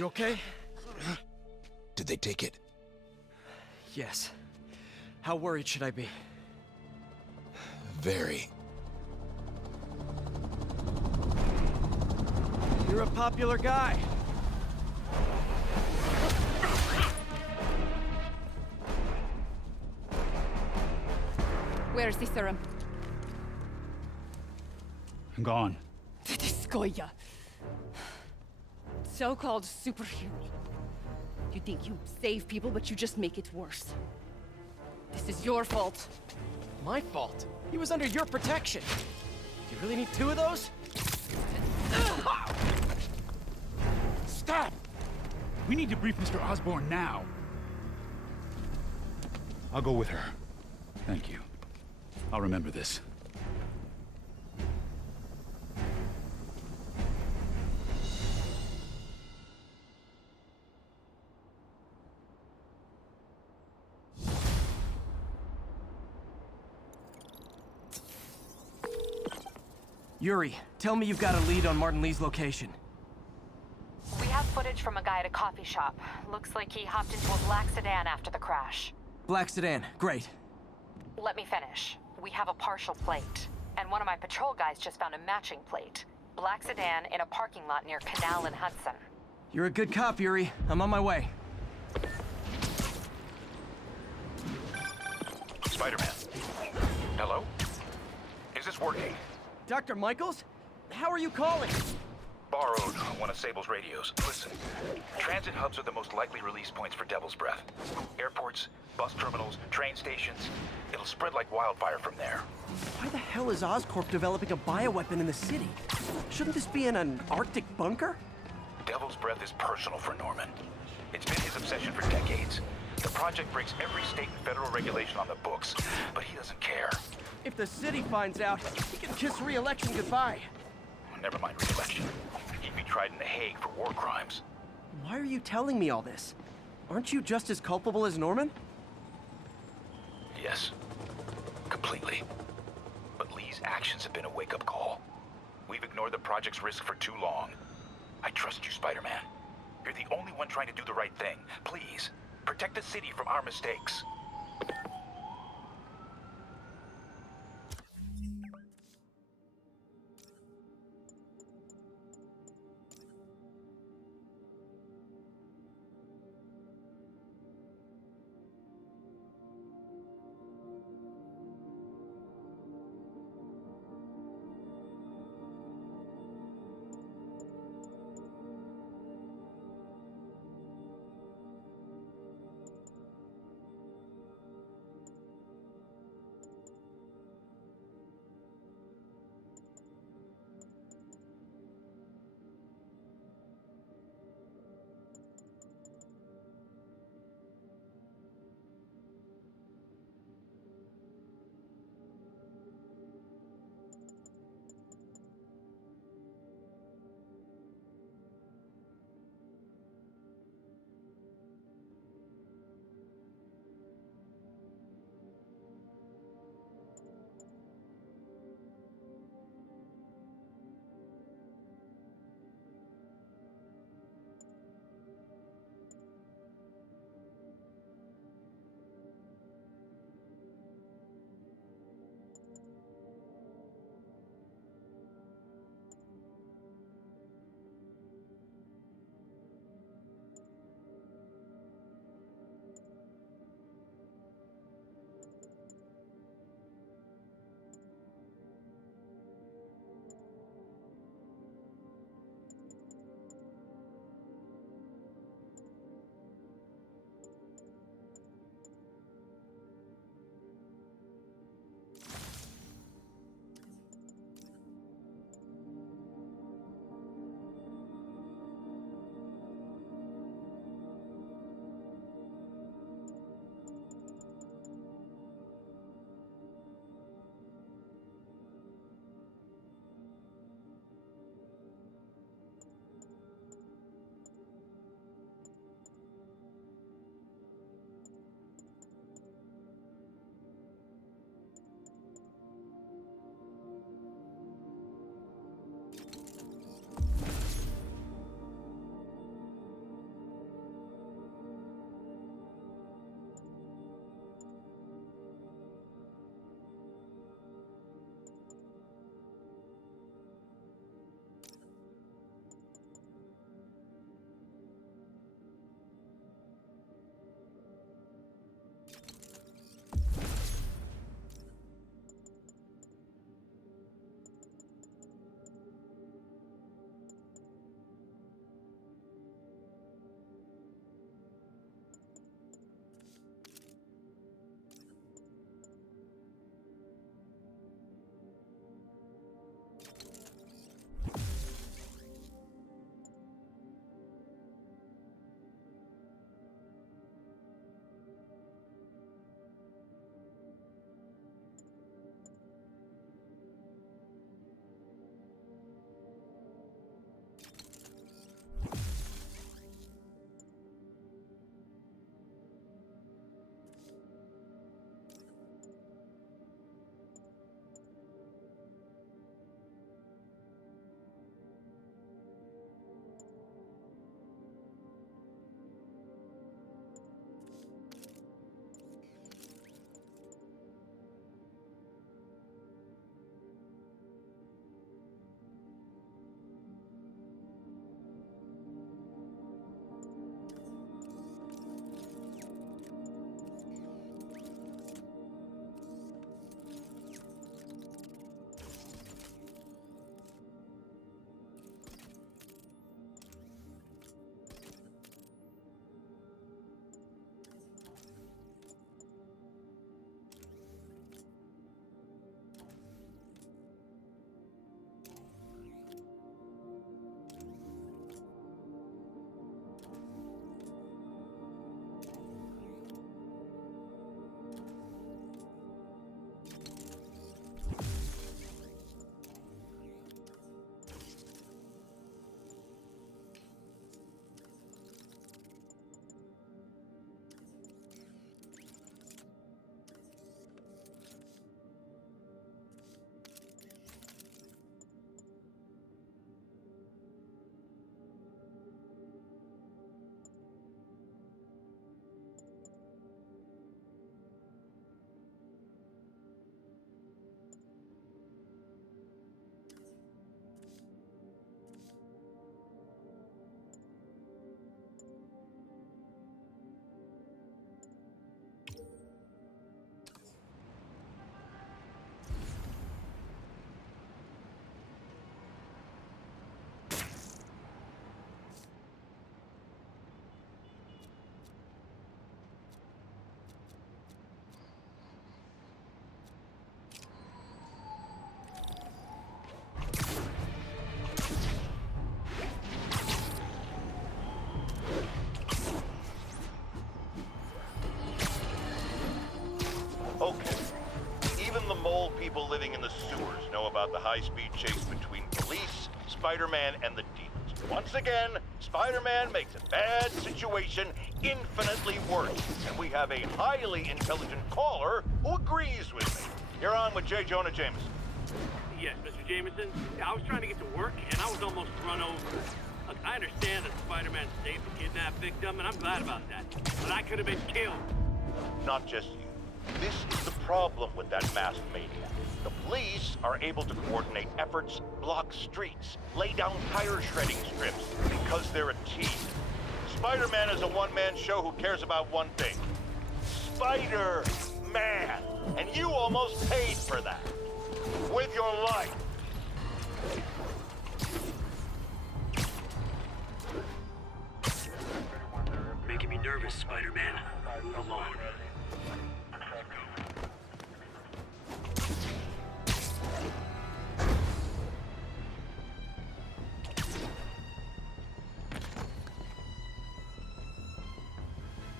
You okay? Did they take it? Yes. How worried should I be? Very. You're a popular guy. Where's the serum? Gone. This Goya. So-called superhero. You think you save people, but you just make it worse. This is your fault. My fault. He was under your protection. Do you really need two of those? Stop! We need to brief Mr. Osborn now. I'll go with her. Thank you. I'll remember this. Yuri, tell me you've got a lead on Martin Li's location. We have footage from a guy at a coffee shop. Looks like he hopped into a black sedan after the crash. Black sedan, great. Let me finish. We have a partial plate. And one of my patrol guys just found a matching plate. Black sedan in a parking lot near Canal and Hudson. You're a good cop, Yuri. I'm on my way. Spider-Man. Hello? Is this working? Dr. Michaels? How are you calling? Borrowed one of Sable's radios. Listen, transit hubs are the most likely release points for Devil's Breath. Airports, bus terminals, train stations. It'll spread like wildfire from there. Why the hell is Oscorp developing a bioweapon in the city? Shouldn't this be in an Arctic bunker? Devil's Breath is personal for Norman. It's been his obsession for decades. The project breaks every state and federal regulation on the books, but he doesn't care. If the city finds out, he can kiss re-election goodbye. Never mind re-election. He'd be tried in The Hague for war crimes. Why are you telling me all this? Aren't you just as culpable as Norman? Yes. Completely. But Lee's actions have been a wake-up call. We've ignored the project's risk for too long. I trust you, Spider-Man. You're the only one trying to do the right thing. Please, protect the city from our mistakes. people living in the sewers know about the high-speed chase between police, Spider-Man, and the demons. Once again, Spider-Man makes a bad situation infinitely worse, and we have a highly intelligent caller who agrees with me. You're on with J. Jonah Jameson. Yes, Mr. Jameson. I was trying to get to work, and I was almost run over. Look, I understand that Spider-Man saved the kidnapped victim, and I'm glad about that. But I could have been killed. Not just you. This is the problem with that masked maniac. The police are able to coordinate efforts, block streets, lay down tire shredding strips, because they're a team. Spider-Man is a one-man show who cares about one thing. Spider-Man! And you almost paid for that. With your life. Making me nervous, Spider-Man. Alone.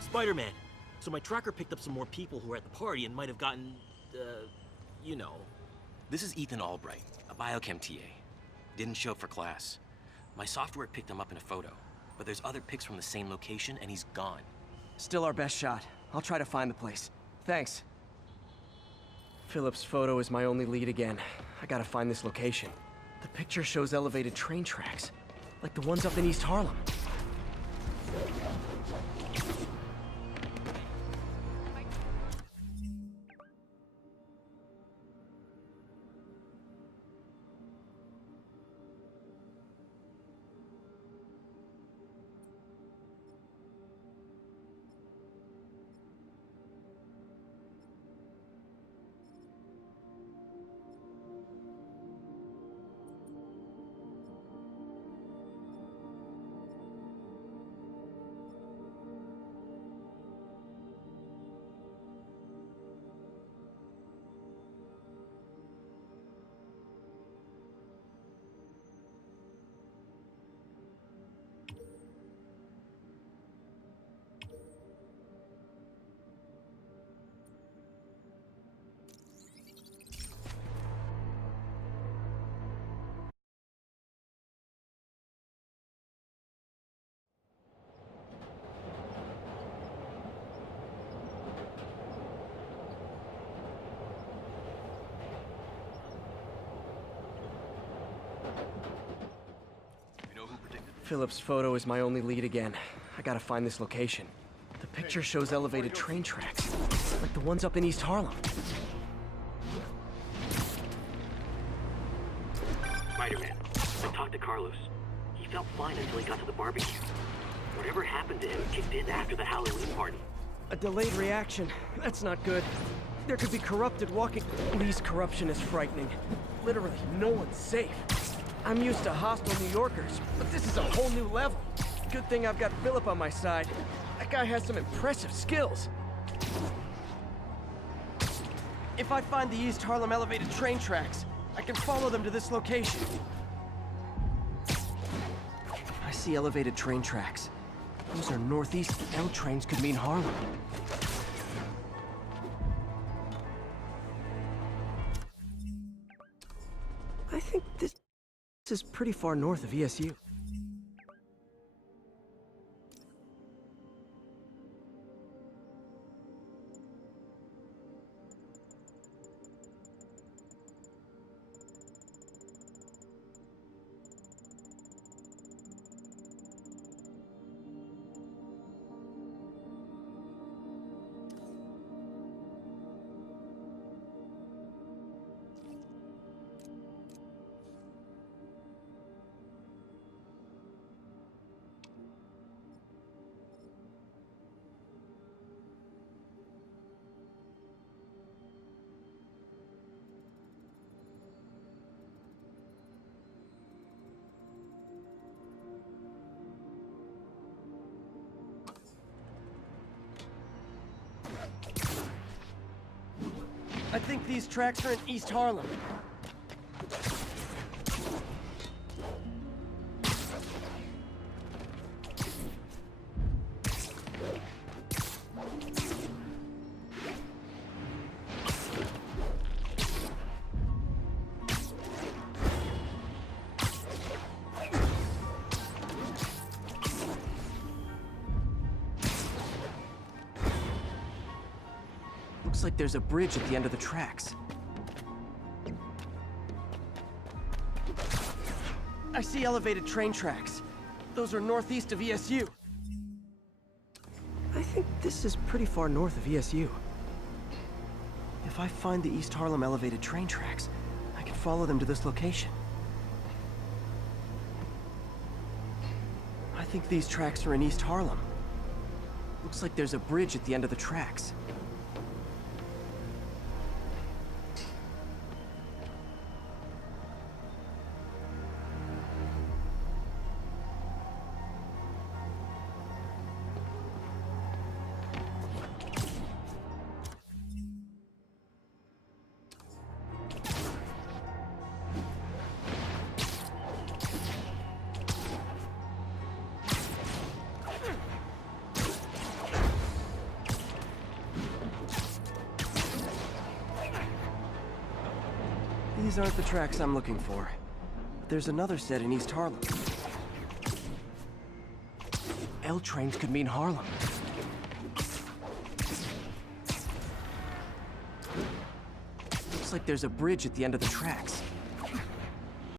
Spider-Man. So my tracker picked up some more people who were at the party and might have gotten, you know. This is Ethan Albright, a biochem TA. Didn't show up for class. My software picked him up in a photo, but there's other pics from the same location and he's gone. Still our best shot. I'll try to find the place. Thanks. Philip's photo is my only lead again. I gotta find this location. The picture shows elevated train tracks, like the ones up in East Harlem. Philip's photo is my only lead again. I gotta find this location. The picture shows elevated train tracks, like the ones up in East Harlem. Spider-Man. I talked to Carlos. He felt fine until he got to the barbecue. Whatever happened to him kicked in after the Halloween party. A delayed reaction. That's not good. There could be corrupted walking. Lee's corruption is frightening. Literally, no one's safe. I'm used to hostile New Yorkers, but this is a whole new level. Good thing I've got Philip on my side. That guy has some impressive skills. If I find the East Harlem elevated train tracks, I can follow them to this location. I see elevated train tracks. Those are northeast. L trains could mean Harlem. I think this is pretty far north of ESU. I think these tracks are in East Harlem. Looks like there's a bridge at the end of the tracks. I see elevated train tracks. Those are northeast of ESU. I think this is pretty far north of ESU. If I find the East Harlem elevated train tracks, I can follow them to this location. I think these tracks are in East Harlem. Looks like there's a bridge at the end of the tracks. These aren't the tracks I'm looking for. But there's another set in East Harlem. L trains could mean Harlem. Looks like there's a bridge at the end of the tracks.